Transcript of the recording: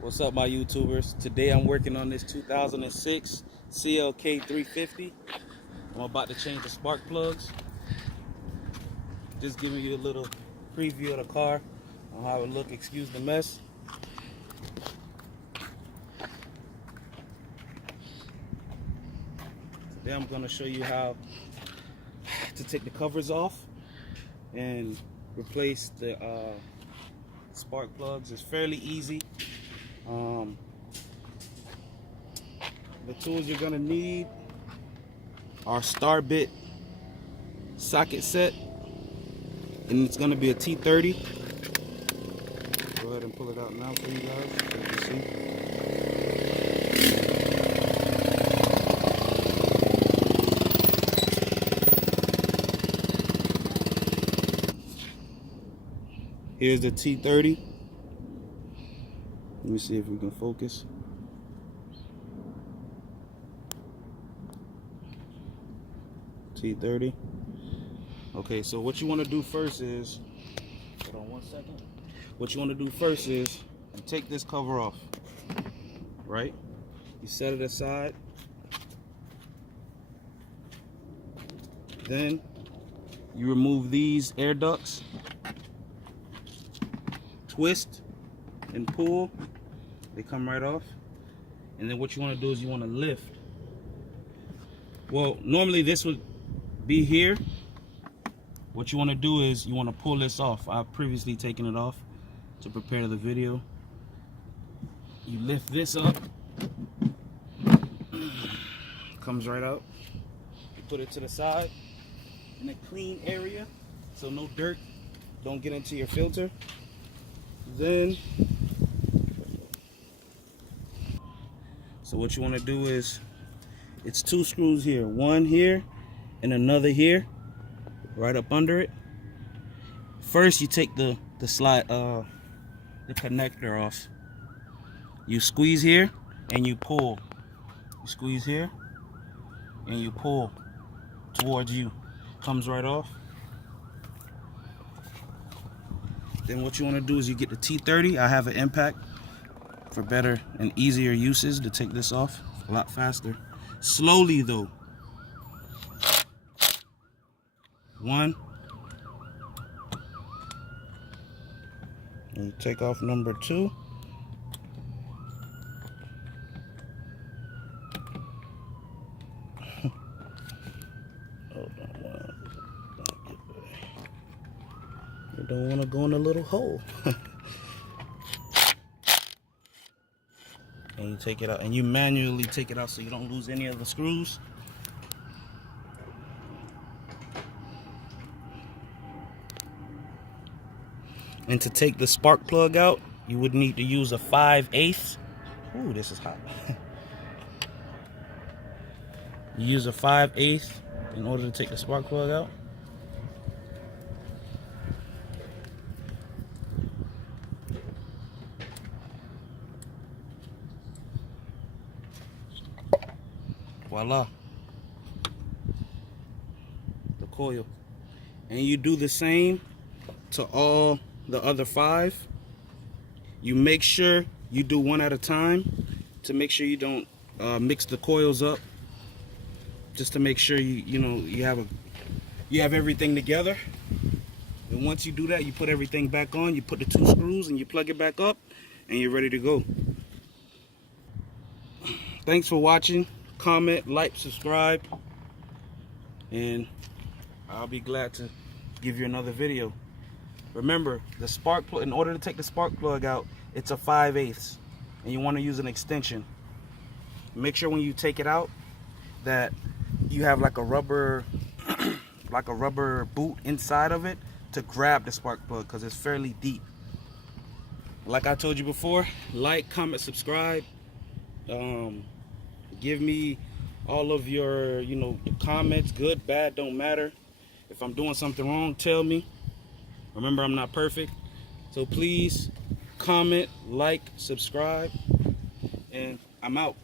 What's up, my YouTubers? Today I'm working on this 2006 CLK 350. I'm about to change the spark plugs. Just giving you a little preview of the car on how it look. Excuse the mess. Today I'm going to show you how to take the covers off and replace the spark plugs. It's fairly easy. The tools you're gonna need are star bit socket set, and it's gonna be a T30. Go ahead and pull it out now for you guys so you can see. Here's the T30. Let me see if we can focus. T30. Okay, so what you want to do first is, hold on one second. What you want to do first is you take this cover off, right? You set it aside. Then you remove these air ducts, twist and pull. They come right off. And then what you want to do is you want to lift. Well, normally this would be here. What you want to do is you want to pull this off. I've previously taken it off to prepare the video. You lift this up. Comes right out. You put it to the side in a clean area so no dirt don't get into your filter. Then so what you want to do is, it's two screws here, one here and another here, right up under it. First, you take the slide, the connector off. You squeeze here and you pull. You squeeze here and you pull towards you. Comes right off. Then what you want to do is you get the T30. I have an impact for better and easier uses to take this off a lot faster. Slowly though. One. And you take off number two. You don't want to go in a little hole. And you take it out, and you manually take it out so you don't lose any of the screws. And to take the spark plug out, you would need to use a 5/8. Ooh, this is hot. You use a 5/8 in order to take the spark plug out. Voila, the coil. And you do the same to all the other 5. You make sure you do one at a time to make sure you don't mix the coils up, just to make sure you have everything together. And once you do that, you put everything back on, you put the 2 screws and you plug it back up, and you're ready to go. Thanks for watching. Comment, like, subscribe, and I'll be glad to give you another video. Remember, the spark plug, in order to take the spark plug out, it's a 5/8, and you want to use an extension. Make sure when you take it out that you have like a rubber boot inside of it to grab the spark plug, because it's fairly deep. Like I told you before, like, comment, subscribe. Give me all of your, comments, good, bad, don't matter. If I'm doing something wrong, tell me. Remember, I'm not perfect. So please comment, like, subscribe, and I'm out.